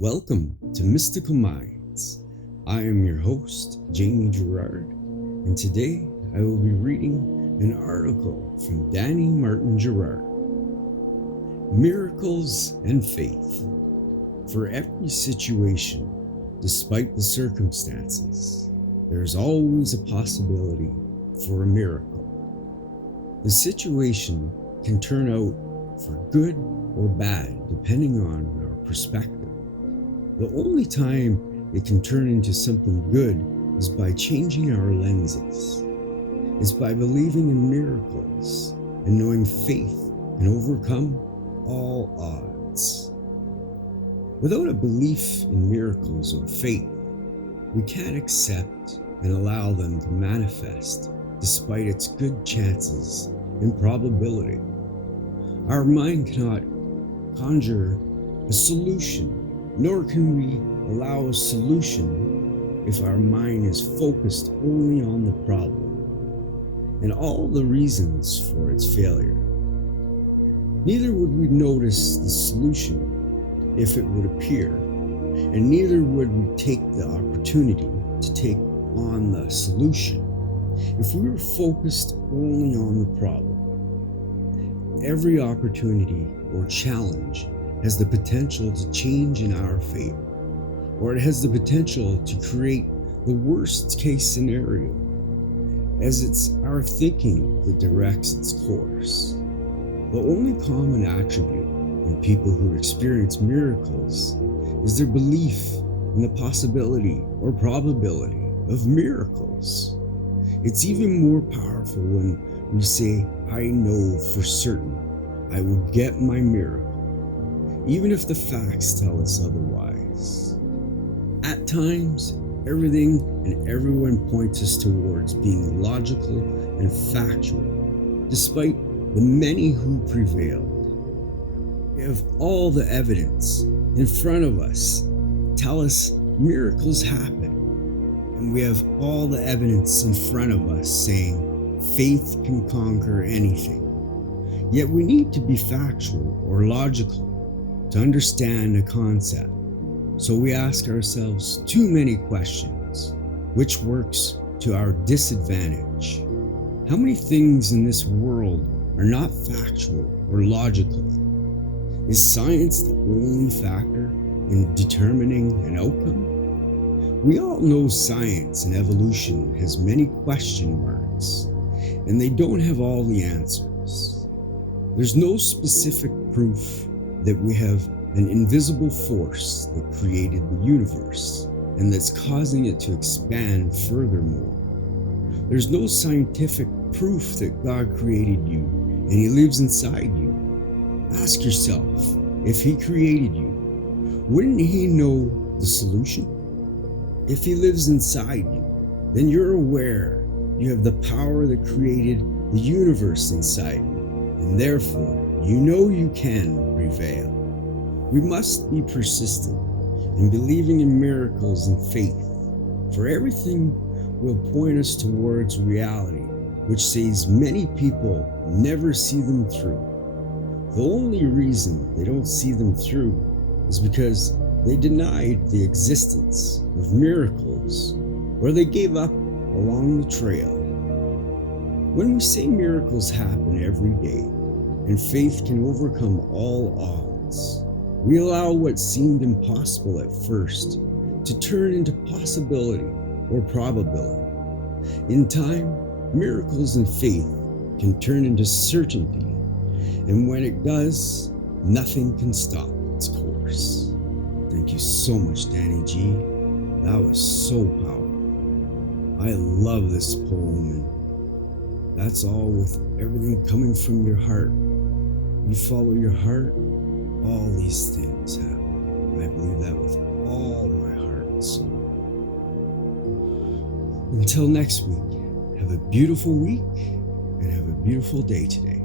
Welcome to Mystical Minds. I am your host, Girard, and today I will be reading an article from Danny Martin Girard. Miracles and Faith. For every situation, despite the circumstances, there is always a possibility for a miracle. The situation can turn out for good or bad depending on our perspective. The only time it can turn into something good is by changing our lenses. It's by believing in miracles and knowing faith can overcome all odds. Without a belief in miracles or faith, we can't accept and allow them to manifest despite its good chances and probability. Our mind cannot conjure a solution, nor can we allow a solution if our mind is focused only on the problem and all the reasons for its failure. Neither would we notice the solution if it would appear, and neither would we take the opportunity to take on the solution if we were focused only on the problem. Every opportunity or challenge has the potential to change in our favor, or it has the potential to create the worst case scenario, as it's our thinking that directs its course. The only common attribute in people who experience miracles is their belief in the possibility or probability of miracles. It's even more powerful when we say, "I know for certain I will get my miracle," even if the facts tell us otherwise. At times, everything and everyone points us towards being logical and factual, despite the many who prevailed. If all the evidence in front of us tell us miracles happen, and we have all the evidence in front of us saying faith can conquer anything, yet we need to be factual or logical to understand a concept. So we ask ourselves too many questions, which works to our disadvantage. How many things in this world are not factual or logical? Is science the only factor in determining an outcome? We all know science and evolution has many question marks, and they don't have all the answers. There's no specific proof that we have an invisible force that created the universe and that's causing it to expand furthermore. There's no scientific proof that God created you and He lives inside you. Ask yourself, if He created you, wouldn't He know the solution? If He lives inside you, then you're aware you have the power that created the universe inside you, and therefore you know you can prevail. We must be persistent in believing in miracles and faith, for everything will point us towards reality, which says many people never see them through. The only reason they don't see them through is because they denied the existence of miracles, or they gave up along the trail. When we say miracles happen every day, and faith can overcome all odds, we allow what seemed impossible at first to turn into possibility or probability. In time, miracles and faith can turn into certainty, and when it does, nothing can stop its course. Thank you so much, Danny G. That was so powerful. I love this poem, and that's all with everything coming from your heart. You follow your heart, all these things happen. I believe that with all my heart and soul. Until next week, have a beautiful week and have a beautiful day today.